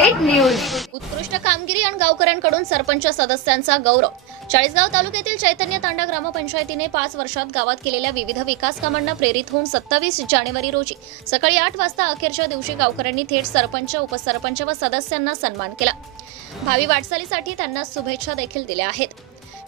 Update news. उत्कृष्ट कामगिरी आणि गावकऱ्यांकडून सरपंच सदस्यांचा गौरव। चाळीसगाव तालुक्यातील चैतन्य तांडा ग्रामपंचायतीने 5 वर्षात गावात केलेल्या विविध विकास कामांना प्रेरित होऊन 27 जानेवारी रोजी सकाळी 8 वाजता अखेरच्या दिवशी गावकऱ्यांनी थेट सरपंच, उपसरपंच व सदस्यांना सन्मान केला। भावी वाटचालीसाठी त्यांना शुभेच्छा देखील दिल्या आहेत।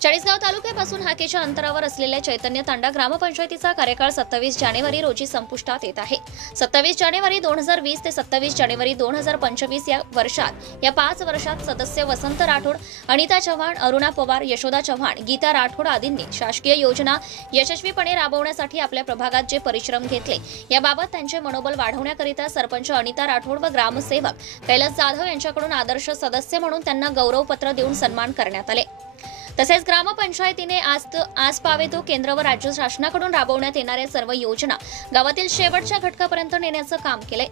चाळीसगाव तालुक्यापासून हाकेच्या अंतरावर असलेल्या चैतन्य तांडा ग्रामपंचायतीचा कार्यकाळ 27 जानेवारी रोजी संपुष्टात येत आहे। 27 जानेवारी 2020 ते 27 जानेवारी 2025 या वर्षात या 5 वर्षात सदस्य वसंत राठोड, अनिता चव्हाण, अरुणा पवार, यशोदा चव्हाण, गीता राठोड आदींनी शासकीय योजना यशस्वीपणे राबवण्यासाठी आपल्या प्रभागात जे परिश्रम घेतले याबाबत त्यांचे मनोबल वाढवण्याकरिता सरपंच अनिता राठोड व ग्रामसेवक कैलास जाधव यांच्याकडून आदर्श सदस्य म्हणून त्यांना गौरवपत्र देऊन सन्मान करण्यात आले। तसेच ग्रामपंचायतीने आज पावे तो केंद्र व राज्य शासनाकडून राबवण्यात येणाऱ्या सर्व योजना गावातील शेवटच्या घटकापर्यंत नेण्याचं काम केले।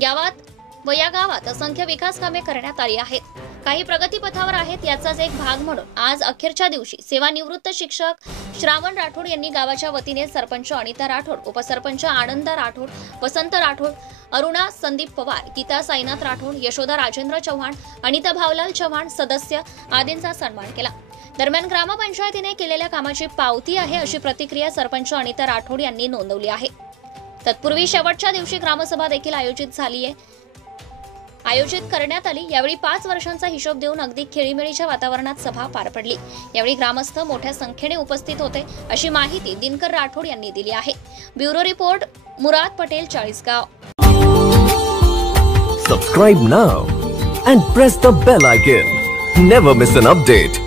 या गावात असंख्य विकास कामे करण्यात आली आहेत। काही प्रगतीपथावर आहेत। याचाच एक भाग म्हणून आज अखेरच्या दिवशी सेवानिवृत्त शिक्षक श्रावण राठोड यांनी गावाच्या वतीने सरपंच अनिता राठोड, उपसरपंच आनंद राठोड, वसंत राठोड, अरुणा संदीप पवार, गीता साईनाथ राठोड, यशोदा राजेंद्र चव्हाण, अनिता भावलाल चव्हाण सदस्य आदींचा सन्मान केला। दरम्यान ग्रामपंचायतीने केलेल्या कामाची पावती आहे अशी प्रतिक्रिया सरपंच अनिता राठोड यांनी नोंदवली आहे। तत्पूर्वी शेवटच्या दिवशी ग्रामसभा देखील आयोजित करण्यात आली। यावेळी 5 वर्षांचा हिशोब देऊन अगदी खेळीमेळीच्या वातावरणात सभा पार पडली। यावेळी ग्रामस्थ मोठ्या संख्येने उपस्थित होते अशी माहिती दिनकर राठोड यांनी दिली आहे। Bureau report, Murad Patel, Chalisgaon. Subscribe now and press the bell icon. Never miss an update.